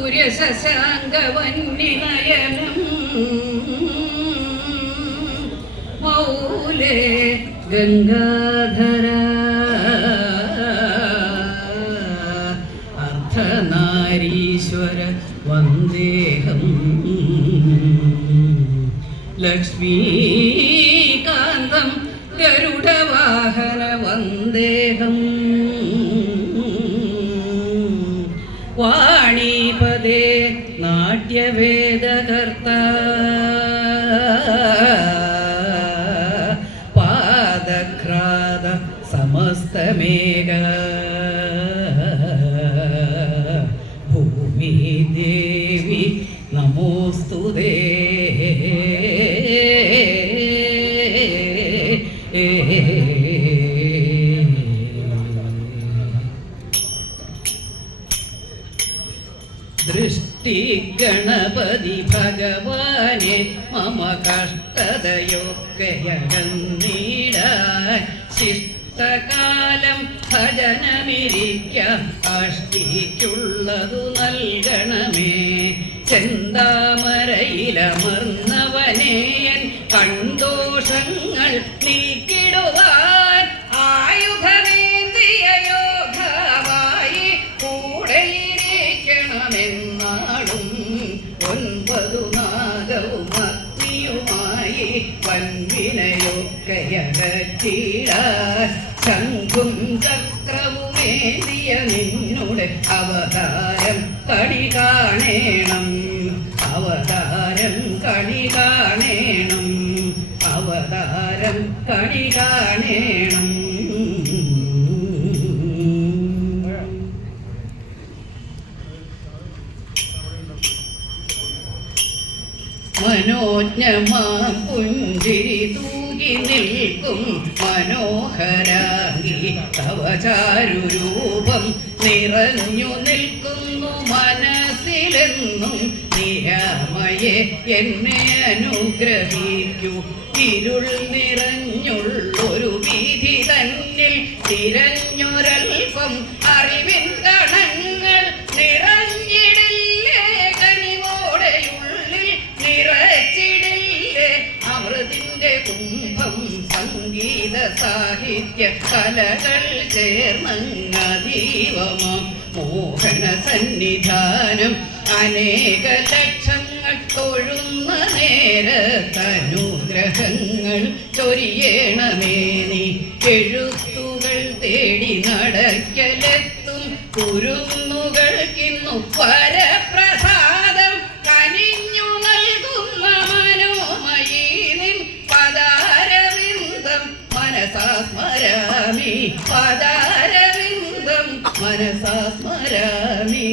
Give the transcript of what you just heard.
സൂര്യശശാങ്കവന്യനയനം മൗലേ ഗംഗാധര അർദ്ധനാരീശ്വര വന്ദേഹം ലക്ഷ്മീകാന്തം ഗരുഡവാഹന വന്ദേഹം വാണീപദേ നാട്യവേദകർത്ത പാദഘ്രാത സമസ്തമേക ഭൂമി ദേവി നമോസ്തുതേ ദൃഷ്ടി ഗണപതി ഭഗവാനെ മമ കഷ്ടതയൊക്കെയകന്നീടാൻ ശിഷ്ടകാലം ഭജനമിരിക്കാം അഷ്ടിക്കുള്ളതു നൽകണമേ ചെന്താമരയിലമർന്നവനേയൻ കണ്ടോഷങ്ങൾ നീക്കിടുവാൻ ആയുധമേന്തിയ യോദ്ധാവായി കൂടെയിരിക്കണമെന്നാളും 9 നാഗവും അഗ്നിയുമായി വൻവിനയൊക്കെയകറ്റിടാൻ ശംഖും ചക്രവുമേന്തിയ നിന്നുടെ അവതാരം കണി കാണേണം അവതാരം കണി കാണേണം അവതാരം കണി കാണേണം മനോജ്ഞമാം പുഞ്ചിരി തൂകി നിൽക്കും മനോഹരാംഗി തവ ചാരുരൂപം നിറഞ്ഞു നിൽക്കുന്നു മനസ്സിലെന്നും നിരാമയെ എന്നെ അനുഗ്രഹിക്കൂ ഇരുൾ നിറഞ്ഞുള്ളൊരു വീഥി തന്നിൽ തിരഞ്ഞൊരൽപ്പം അറിവിൻ കണങ്ങൾ നിറഞ്ഞിടില്ലേ കനിവോടെയുള്ളിൽ നിറച്ചിടില്ലേ അമൃതിന്റെ കുംഭം സംഗീത സാഹിത്യ കലകൾ ചേർന്നങ്ങതീവമാം മോഹന സന്നിധാനം അനേക ലക്ഷങ്ങൾ തൊഴുന്ന നേരത്തനുഗ്രഹങ്ങൾ ചൊരിയണമേ നീ എഴുത്തുകൾ തേടി നടക്കലെത്തും കുരുന്നുകൾക്കിന്നു പരപ്രസാദം കനിഞ്ഞു നൽകുന്ന മനോമയീ നിൻ പദാരവിന്ദം മനസാ സ്മരാമി പദാരവിന്ദം മനസാ സ്മരാമി